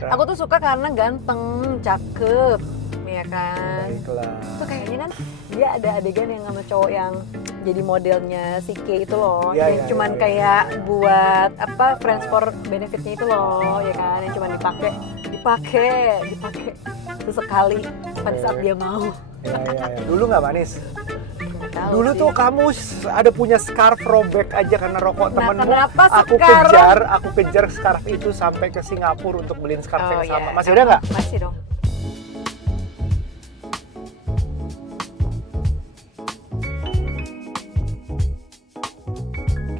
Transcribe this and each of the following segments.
daerah. Aku tuh suka karena ganteng, cakep, ya kan. Baiklah. Tuh kayaknya kan dia ada adegan yang sama cowok yang jadi modelnya si K itu loh, Iya, yang iya, cuman iya, kayak buat apa friends for benefitnya itu loh, ya kan, yang cuman dipakai sesekali pada saat dia mau. Ya. Dulu nggak manis? Nggak tahu Dulu sih. tuh kamu ada punya scarf robek aja karena rokok Nah, temenmu. kenapa Aku sekarang? kejar scarf itu sampai ke Singapura untuk beliin scarf yang iya. sama. Masih ada nggak? Masih dong.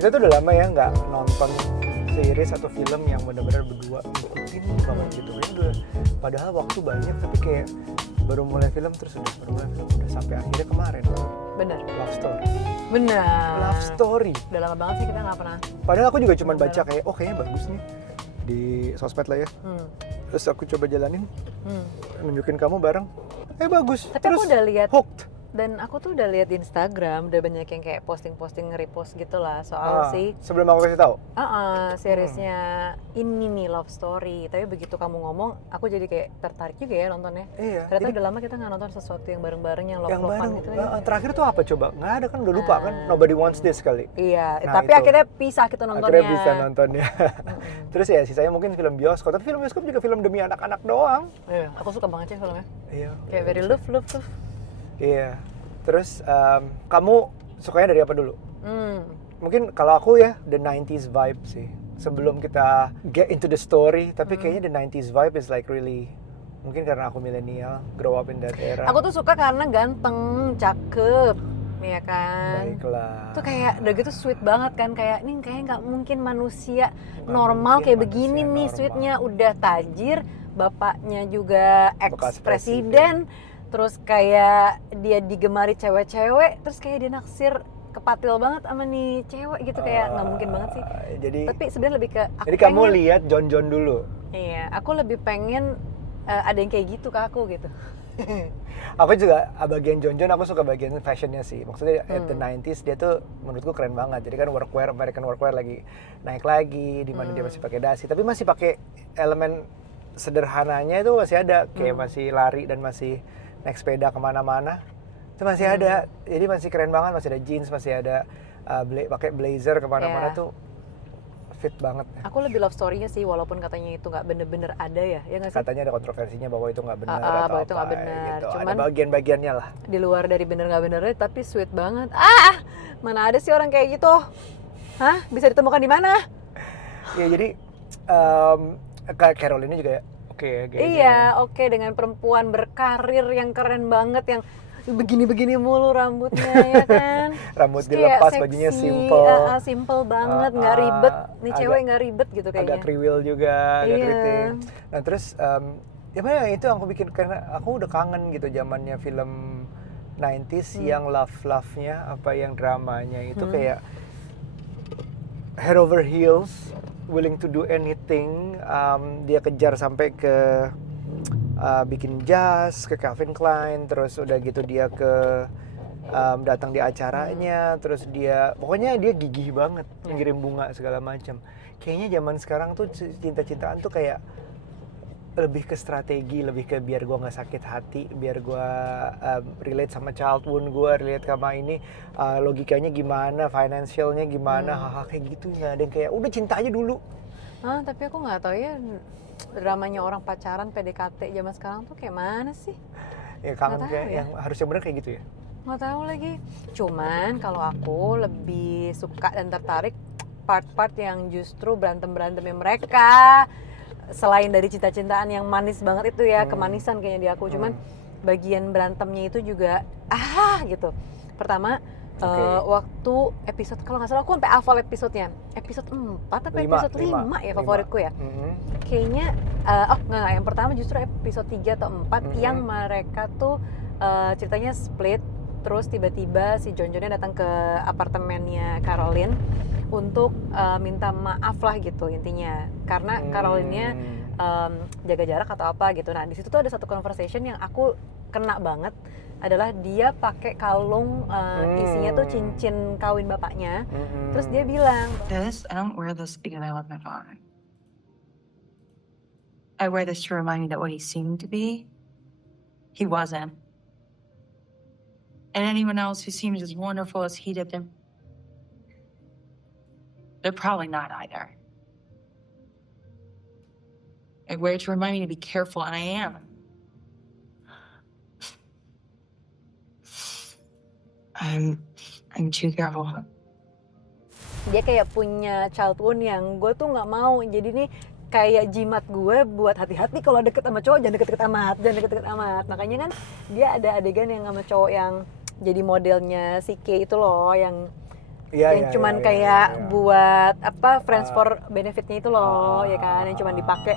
Kita tuh udah lama ya nggak nonton series atau film yang benar-benar berdua ngikutin banget gitu. Kayaknya udah, padahal waktu banyak tapi kayak baru mulai film terus udah sampai akhirnya kemarin. Bener. Love Story. Bener. Love Story. Udah lama banget sih kita nggak pernah. Padahal aku juga cuma baca kayak, oh kayaknya bagus nih di sosmed lah ya. Terus aku coba jalanin, nunjukin kamu bareng, bagus. Tapi terus aku udah lihat. hooked. Dan aku tuh udah lihat di Instagram, udah banyak yang kayak posting repost gitu lah soal si Sebelum aku kasih tahu. seriesnya ini nih Love Story. Tapi begitu kamu ngomong, aku jadi kayak tertarik juga ya nontonnya. Iya. Ternyata jadi udah lama kita nggak nonton sesuatu yang bareng-bareng yang yang love-lovean bareng. gitu ya. Terakhir tuh apa coba? Nggak ada kan, udah lupa kan. Nobody Wants This kali. Iya, Nah, tapi itu. akhirnya pisah kita nontonnya. Akhirnya bisa nontonnya. Terus ya sisanya mungkin film bioskop. Tapi film bioskop juga film demi anak-anak doang. Iya, aku suka banget sih filmnya. Iya. Kayak very love. Iya. Terus kamu sukanya dari apa dulu? Mungkin kalau aku ya the 90s vibe sih. Sebelum kita get into the story, tapi kayaknya the 90s vibe is like really, mungkin karena aku milenial, grow up in that era. Aku tuh suka karena ganteng, cakep, ya kan. Baiklah. Tuh kayak udah gitu sweet banget kan, kayak ini kayak nggak mungkin manusia normal mungkin kayak manusia begini nih, normal. sweetnya udah tajir, bapaknya juga Bekas ex-presiden, terus kayak dia digemari cewek-cewek, terus kayak dia naksir kepatil banget sama nih cewek gitu, kayak nggak mungkin banget sih. Jadi Tapi sebenarnya lebih ke aku jadi kamu pengen- lihat John dulu. Iya, aku lebih pengen ada yang kayak gitu ke aku gitu. Aku juga bagian John aku suka bagian fashionnya sih. Maksudnya at the 90s dia tuh menurutku keren banget. Jadi kan workwear, American workwear lagi naik lagi, di mana dia masih pakai dasi, tapi masih pakai elemen sederhananya itu masih ada, kayak masih lari dan masih naik sepeda kemana-mana. Itu masih ada. Jadi masih keren banget, masih ada jeans, masih ada pakai blazer kemana-mana Yeah. tuh fit banget. Aku lebih love story-nya sih, walaupun katanya itu nggak bener-bener ada ya nggak sih? Katanya ada kontroversinya bahwa itu nggak benar atau bahwa itu nggak apa benar. gitu. Ada Cuman bagian-bagiannya lah. di luar dari bener nggak benernya, tapi sweet banget. Mana ada sih orang kayak gitu? Hah? Bisa ditemukan di mana? Ya jadi Carol ini juga oke ya kayaknya. Iya, oke, dengan perempuan berkarir yang keren banget, yang begini-begini mulu rambutnya ya kan. Rambut Terus kayak dilepas, seksi, bajunya simple. simple banget, nggak ribet. Nih cewek nggak ribet gitu Agak kayaknya. kriwil juga, agak Iya. keriting. Nah terus ya mana itu yang aku bikin, karena aku udah kangen gitu zamannya film 90s yang love-nya apa yang dramanya itu kayak head over heels, willing to do anything. Dia kejar sampai ke bikin jas ke Calvin Klein, terus udah gitu dia ke datang di acaranya, terus dia pokoknya dia gigih banget ngirim bunga segala macam. Kayaknya zaman sekarang tuh cinta-cintaan tuh kayak lebih ke strategi, lebih ke biar gua nggak sakit hati, biar gua relate sama child wound gua, relate sama ini logikanya gimana, financialnya gimana, hal-hal kayak gitu. Nggak ada yang kayak udah cinta aja dulu. Tapi aku nggak tahu ya dramanya orang pacaran PDKT zaman sekarang tuh kayak mana sih? Ya kangen Nggak tahu kayak ya. yang harusnya bener kayak gitu ya. Nggak tahu lagi. Cuman kalau aku lebih suka dan tertarik part-part yang justru berantem-berantemnya mereka, selain dari cinta-cintaan yang manis banget itu ya, kemanisan kayaknya di aku. Cuman bagian berantemnya itu juga gitu. Pertama waktu episode, kalau nggak salah aku sampai hafal episodenya, episode 4 atau episode 5 ya favoritku ya. Kayaknya nggak, yang pertama justru episode 3 atau 4 yang mereka tuh ceritanya split, terus tiba-tiba si John-nya datang ke apartemennya Caroline untuk minta maaf lah gitu intinya, karena Caroline-nya jaga jarak atau apa gitu. Nah di situ tuh ada satu conversation yang aku kena banget, adalah dia pakai kalung isinya tuh cincin kawin bapaknya. Terus dia bilang, I don't wear this because I love my father. I wear this to remind me that what he seemed to be, he wasn't. And anyone else who seems as wonderful as he did, they're probably not either. I wear it to remind me to be careful, and I am. I'm too careful. Dia kayak punya child wound yang gue tuh nggak mau. Jadi nih kayak jimat gue buat hati-hati kalau deket sama cowok, jangan deket-deket amat, jangan deket-deket amat. Makanya kan dia ada adegan yang sama cowok yang jadi modelnya si K itu loh, yang cuman kayak buat apa friends for benefitnya itu loh, ya kan, yang cuman dipakai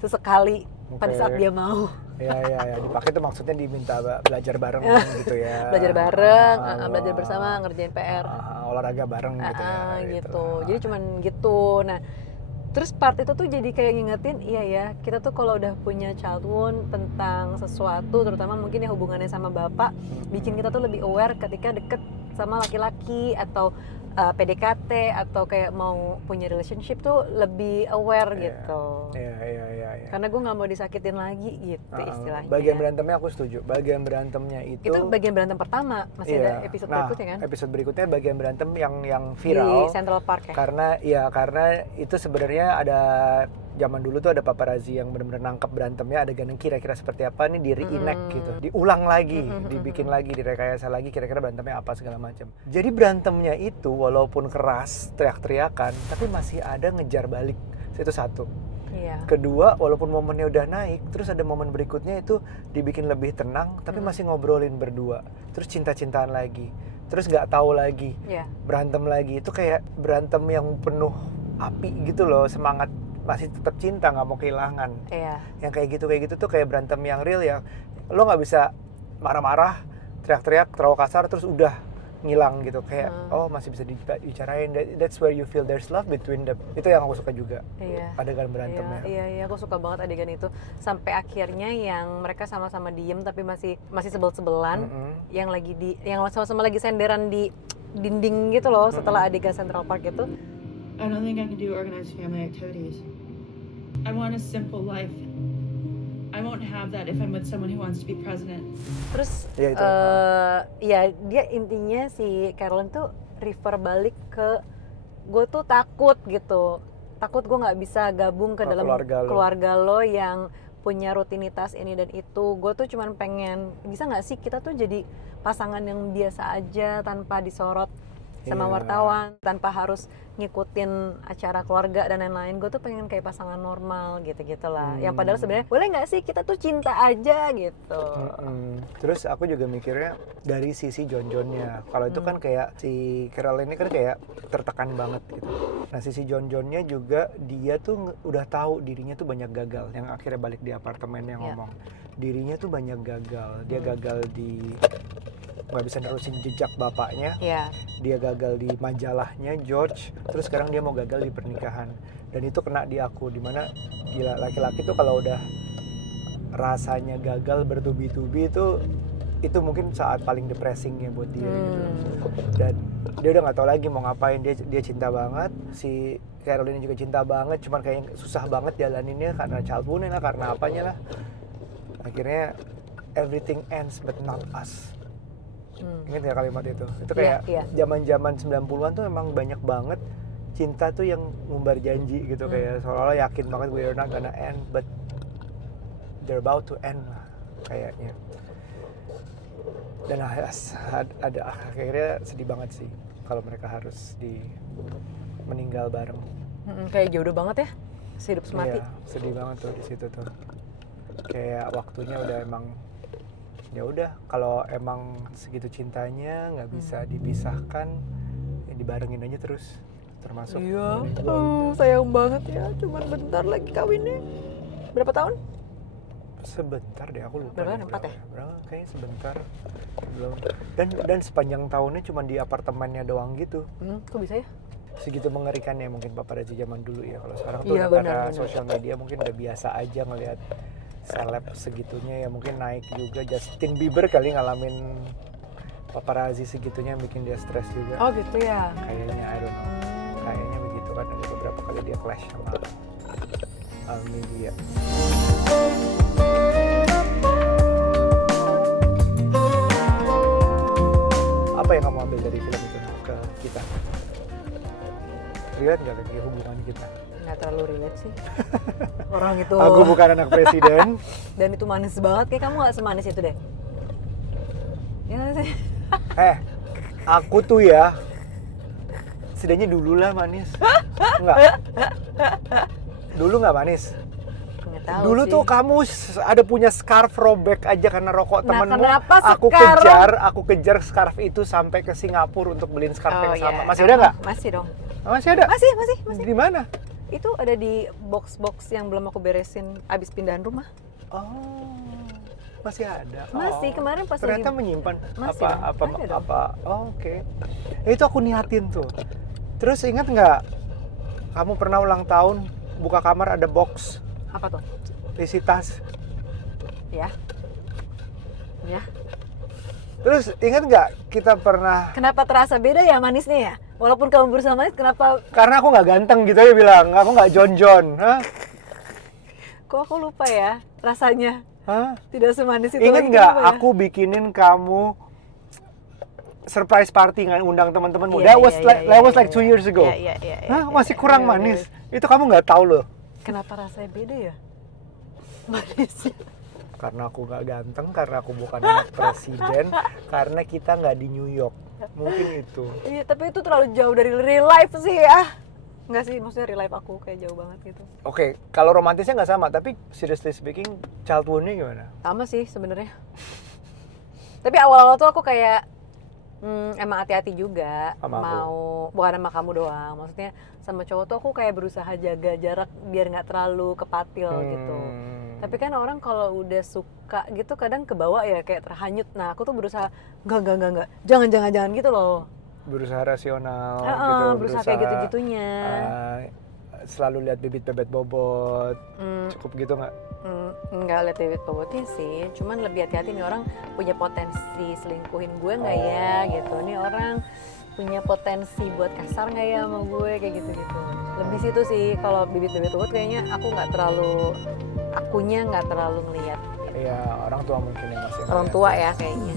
sesekali pada saat dia mau. Iya, dipakai tuh maksudnya diminta belajar bareng gitu ya. Belajar bareng, belajar bersama, ngerjain PR. Olahraga bareng gitu ya. Gitu. Jadi cuman gitu. Nah, terus part itu tuh jadi kayak ngingetin, iya ya, kita tuh kalau udah punya child wound tentang sesuatu, terutama mungkin ya hubungannya sama bapak, bikin kita tuh lebih aware ketika deket sama laki-laki atau PDKT atau kayak mau punya relationship tuh lebih aware gitu. Iya. Karena gue nggak mau disakitin lagi gitu istilahnya. Bagian berantemnya aku setuju. Bagian berantemnya itu bagian berantem pertama, masih ada episode berikutnya kan? Episode berikutnya bagian berantem yang viral di Central Park ya. Karena itu sebenarnya ada zaman dulu tuh ada paparazzi yang benar-benar nangkep berantemnya, adegan yang kira-kira seperti apa nih di reenact gitu, diulang lagi, dibikin lagi, direkayasa lagi, kira-kira berantemnya apa segala macam. Jadi berantemnya itu walaupun keras, teriak-teriakan, tapi masih ada ngejar balik. Itu satu. Iya. Kedua, walaupun momennya udah naik, terus ada momen berikutnya itu dibikin lebih tenang, tapi masih ngobrolin berdua, terus cinta-cintaan lagi, terus nggak tahu lagi, berantem lagi. Itu kayak berantem yang penuh api gitu loh, semangat masih tetap cinta, nggak mau kehilangan. Yang kayak gitu tuh kayak berantem yang real, yang lo nggak bisa marah-marah, teriak-teriak, terlalu kasar, terus udah ngilang gitu, kayak oh masih bisa dibicarain. That's where you feel there's love between them. Itu yang aku suka juga. Adegan berantemnya. Iya, aku suka banget adegan itu. Sampai akhirnya yang mereka sama-sama diem tapi masih sebel-sebelan, yang sama-sama lagi senderan di dinding gitu loh setelah adegan Central Park itu. I don't think I can do organized family activities. I want a simple life. I won't have that if I'm with someone who wants to be president. Terus, dia intinya si Carolyn tuh refer balik ke gue tuh takut gitu. Takut gue nggak bisa gabung ke dalam keluarga lo yang punya rutinitas ini dan itu. Gue tuh cuman pengen, bisa nggak sih kita tuh jadi pasangan yang biasa aja tanpa disorot sama wartawan, tanpa harus ngikutin acara keluarga dan lain-lain. Gue tuh pengen kayak pasangan normal gitu-gitu lah. Yang padahal sebenarnya boleh nggak sih kita tuh cinta aja gitu. Terus aku juga mikirnya dari sisi John-nya. Kalau itu kan kayak si Carol ini kan kayak tertekan banget gitu. Nah sisi John-nya juga dia tuh udah tahu dirinya tuh banyak gagal. Yang akhirnya balik di apartemennya ngomong dirinya tuh banyak gagal. Dia gagal di nggak bisa nerusin jejak bapaknya, dia gagal di majalahnya George, terus sekarang dia mau gagal di pernikahan, dan itu kena di aku. Dimana gila, laki-laki tuh kalau udah rasanya gagal bertubi-tubi itu mungkin saat paling depressingnya buat dia gitu. Dan dia udah nggak tahu lagi mau ngapain. Dia cinta banget, si Caroline juga cinta banget, cuman kayak susah banget jalaninnya karena child wound lah, karena apanya lah. Akhirnya everything ends but not us. Ingat ya kalimat itu? Itu kayak zaman-zaman 90-an tuh emang banyak banget cinta tuh yang ngumbar janji gitu, kayak seolah-olah yakin banget we're not gonna end, but they're about to end lah kayaknya. Dan ada akhirnya sedih banget sih kalau mereka harus meninggal bareng. Kayak jodoh banget ya, sehidup semati. Iya, sedih banget tuh di situ tuh. Kayak waktunya udah emang ya udah, kalau emang segitu cintanya nggak bisa dipisahkan, ya dibarengin aja terus, termasuk sayang banget ya, cuman bentar lagi kawinnya. Berapa tahun? Sebentar deh, aku lupa. Berapa? 4 ya? Berapa? Kayaknya sebentar belum. Dan sepanjang tahunnya cuma di apartemennya doang gitu. Kok bisa ya? Segitu mengerikannya mungkin paparazzi zaman dulu ya. Kalau sekarang tuh karena sosial media mungkin udah biasa aja ngelihat seleb segitunya, ya mungkin naik juga. Justin Bieber kali ngalamin paparazzi segitunya bikin dia stres juga. Oh gitu ya? Kayaknya, I don't know. Kayaknya begitu kan, ada beberapa kali dia clash sama Amin ya. Apa yang kamu ambil dari film itu ke kita? Relate nggak lagi hubungan kita? Nggak terlalu relate sih. Orang itu. Aku bukan anak presiden. Dan itu manis banget. Kayak kamu nggak semanis itu deh. Ya nggak sih. Aku tuh ya, setidaknya dulu lah manis. Enggak. Dulu nggak manis. Nggak tahu Dulu sih. tuh kamu ada punya scarf robek aja karena rokok Nah, temenmu. kenapa Aku kejar scarf itu sampai ke Singapura untuk beliin scarf yang sama. iya. Masih ada nggak? Masih dong. Masih ada. Masih. Di mana? Itu ada di box-box yang belum aku beresin abis pindahan rumah. Oh, masih ada. Masih, Oh, kemarin pas ternyata lagi- menyimpan Masih dong, ada dong. Oh, oke. Itu aku niatin tuh. Terus ingat nggak? Kamu pernah ulang tahun buka kamar ada box Apa tuh? isi tas. Ya. Ya. Terus ingat nggak kita pernah? Kenapa terasa beda ya manisnya ya? Walaupun kamu berusaha manis, kenapa Karena aku nggak ganteng gitu ya bilang. Aku nggak John. Hah? kok aku lupa ya rasanya? Hah? Tidak semanis itu Ingat lagi, nggak? kenapa ya? Aku bikinin kamu surprise party undang teman-temanmu. Iya, That was like 2 years ago. Iya. Hah? Masih kurang Iya, manis. iya. Itu kamu nggak tahu loh. Kenapa rasanya beda ya? Manisnya. Karena aku nggak ganteng, karena aku bukan anak presiden, karena kita nggak di New York. Mungkin itu. Iya, tapi itu terlalu jauh dari real life sih ya. Enggak sih, maksudnya real life aku kayak jauh banget gitu. Oke, kalau romantisnya nggak sama, tapi seriously speaking, child wound-nya gimana? Sama sih sebenarnya. Tapi awal-awal tuh aku kayak emang hati-hati juga. Sama aku. Bukan sama kamu doang. Maksudnya sama cowok tuh aku kayak berusaha jaga jarak biar nggak terlalu kepatil gitu. Tapi kan orang kalau udah suka gitu kadang kebawa ya kayak terhanyut. Nah aku tuh berusaha enggak, jangan gitu loh. Berusaha rasional gitu, Berusaha kayak gitu-gitunya. Selalu lihat bibit-bebet bobot, cukup gitu nggak? Nggak lihat bibit bobotnya sih, cuman lebih hati-hati nih orang punya potensi selingkuhin gue nggak ya gitu. Nih orang punya potensi buat kasar nggak ya sama gue kayak gitu-gitu. Lebih situ sih, kalau bibit-bibit bobot kayaknya akunya nggak terlalu ngelihat. Iya, orang tua mungkin yang masih Orang ngeliat. tua ya kayaknya.